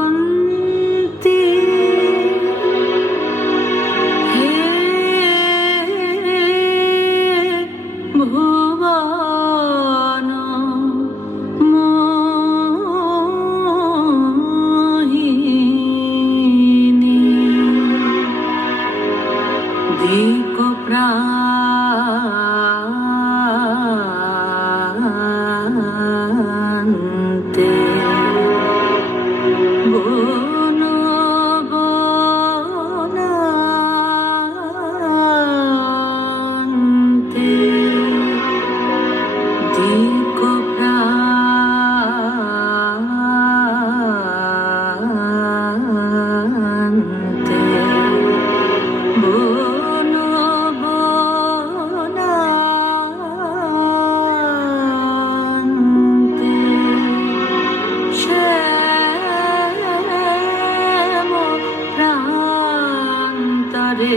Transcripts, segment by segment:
বাসন্তী হে ভুবন মোহিনী দিক প্রান্তে বন বনান্তে দিক প্রান্তে বন বনান্তে শ্যাম প্রান্তরে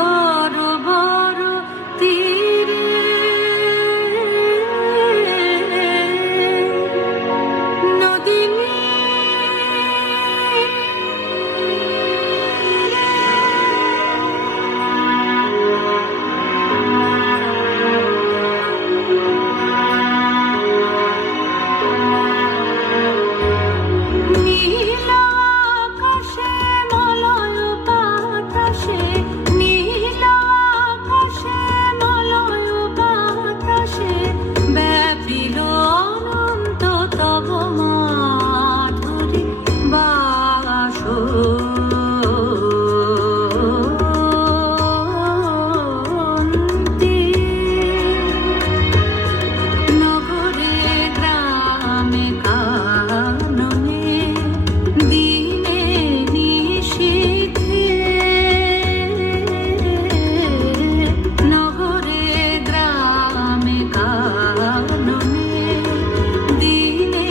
সরোবর তীরে নদিনী নীল আকাশে মলয় বাতাসে নীল আকাশে মলয় বাতাসে ব্যাপিল অনন্ত তব মাধুরী বাসন্তী নগরে গ্রামে কাননে দিনে নিশীথে নগরে গ্রামে কাননে দিনে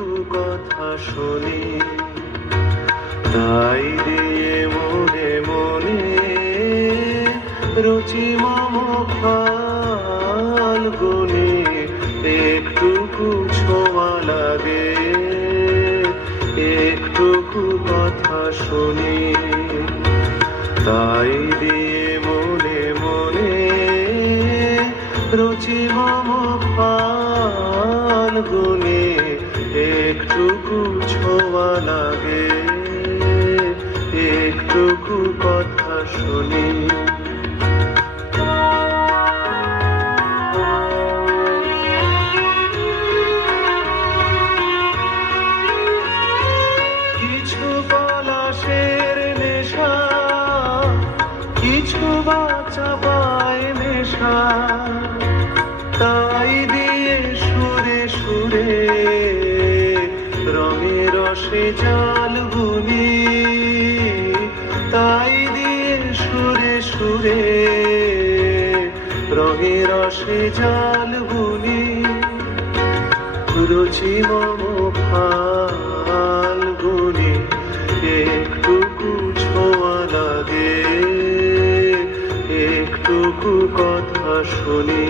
একটুকু কথা শুনি, তাই দিয়ে মনে মনে রুচি মম ফাল্গুনি, একটুকু ছোঁয়া লাগে, একটুকু কথা শুনি, তাই দিয়ে মনে মনে রুচি মম ফাল্গুনি, একটুকু ছোঁয়া লাগে, একটুকু কথা শুনি। কিছু পলাশের নেশা, কিছু বাঁচা পায় নেশা, তাই দিয়ে সুরে সুরে রঙে রসে জাল বুনি, তাই দিয়ে সুরে সুরে রঙে রসে জাল বুনি, রুচি মম ফাল্গুনি, একটুকু ছোঁয়া লাগে, একটুকু কথা শুনি।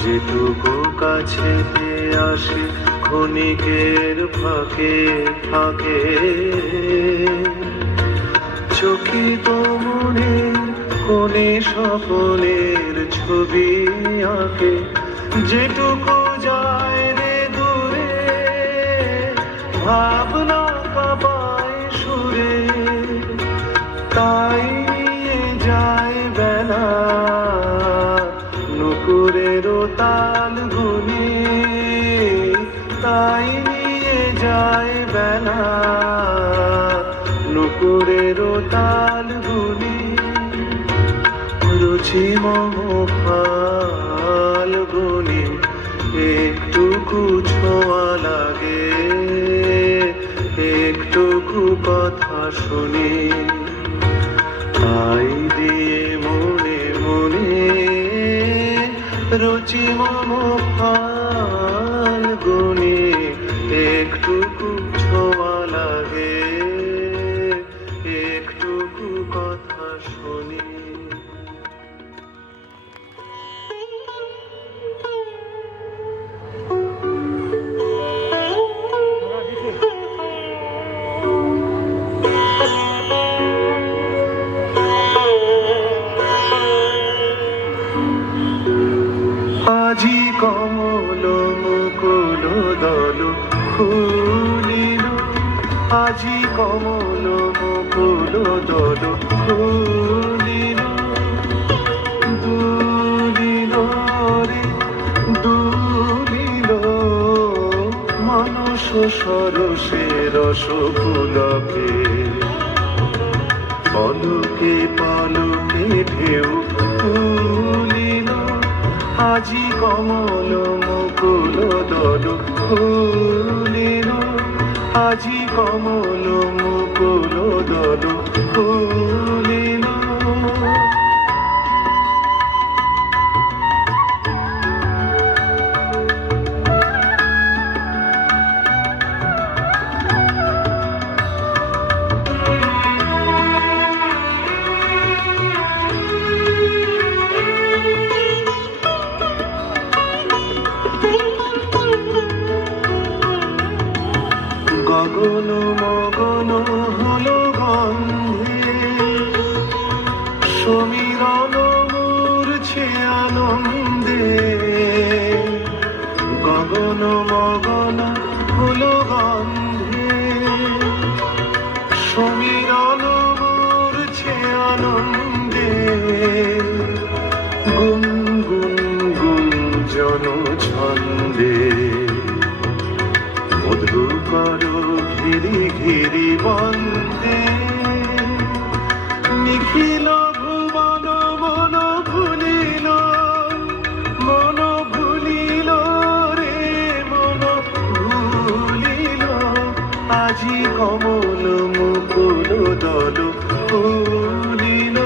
যেটুকু কাছেতে আসে ক্ষণিকের ফাঁকে ফাঁকে, চকিত মনের কোণে সকলের ছবি আঁকে, যেটুকু যায় রে দূরে ভাবনা কাঁপায় সুরে, তাই নিয়ে যায় বেলা নুপুরেরও তাল গুনি, তাই নিয়ে যায় বেলা নুপুরেরও তাল গুনি, রুচি মম ফাল্গুনি, একটুকু ছোঁয়া লাগে, একটুকু কথা শুনি, তাই দিয়ে মনে মনে রুচি মম ফাল্গুনি, একটুকু ছোঁয়া লাগে, একটুকু কথা শুনি। আজি কমল মুকুল দল ফুলিল, আজি কমল মুকুল দল ফুলিল, দুলিল রে দুলিল মানস সরসে রস পুলকে, পলকে পলকে ঢেউ তুলিল, আজি কমল মুকুল দল ফুলিল, আজি কমল মুকুল দল ফুলিল। গগন মগন হলো গন্ধে, সমীরণ মূর্ছে আনন্দে, গগন মগন হলো গন্ধে, সমীরণ মূর্ছে আনন্দে, গুন গুন গুঞ্জন ছন্দে, মধুকর ঘিরি ঘিরি বন্দে, নিখিল ভুবন মন ভুলিল, মন ভুলিল রে মন ভুলিল, আজি কমল মুকুল ফুলিল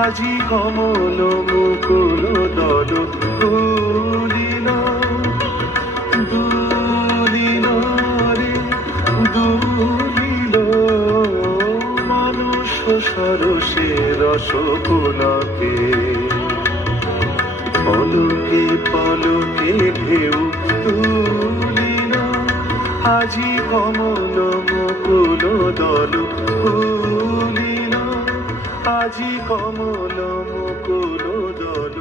আজি কমল মুকুল দল ফুলিল দুলিল রে দুলিল মানুষ সরসে রসকুলকে পলকে পলকে ঢেউ তুলিল আজি কমল মুকুল দল ফুলিল আজি কমল মুকুল দল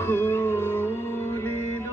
ফুলিল।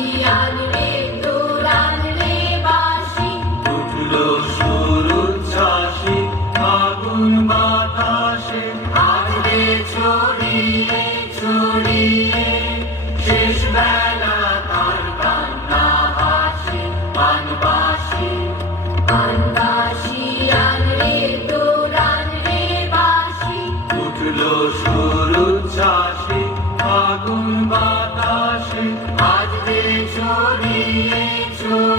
শিয়াল রে দোলান রে বাঁশি, উঠলো সুর উচ্ছ্বাসে ফাগুন বাতাসে, আজরে ছড়িয়ে ছড়িয়ে শেষ বেলা তার কান্না হাসি পানবাসী। কান্দা শিয়াল রে দোলান রে বাঁশি, উঠলো সুর উচ্ছ্বাসে ফাগুন বাতাসে, আজরে ছড়িয়ে ছড়িয়ে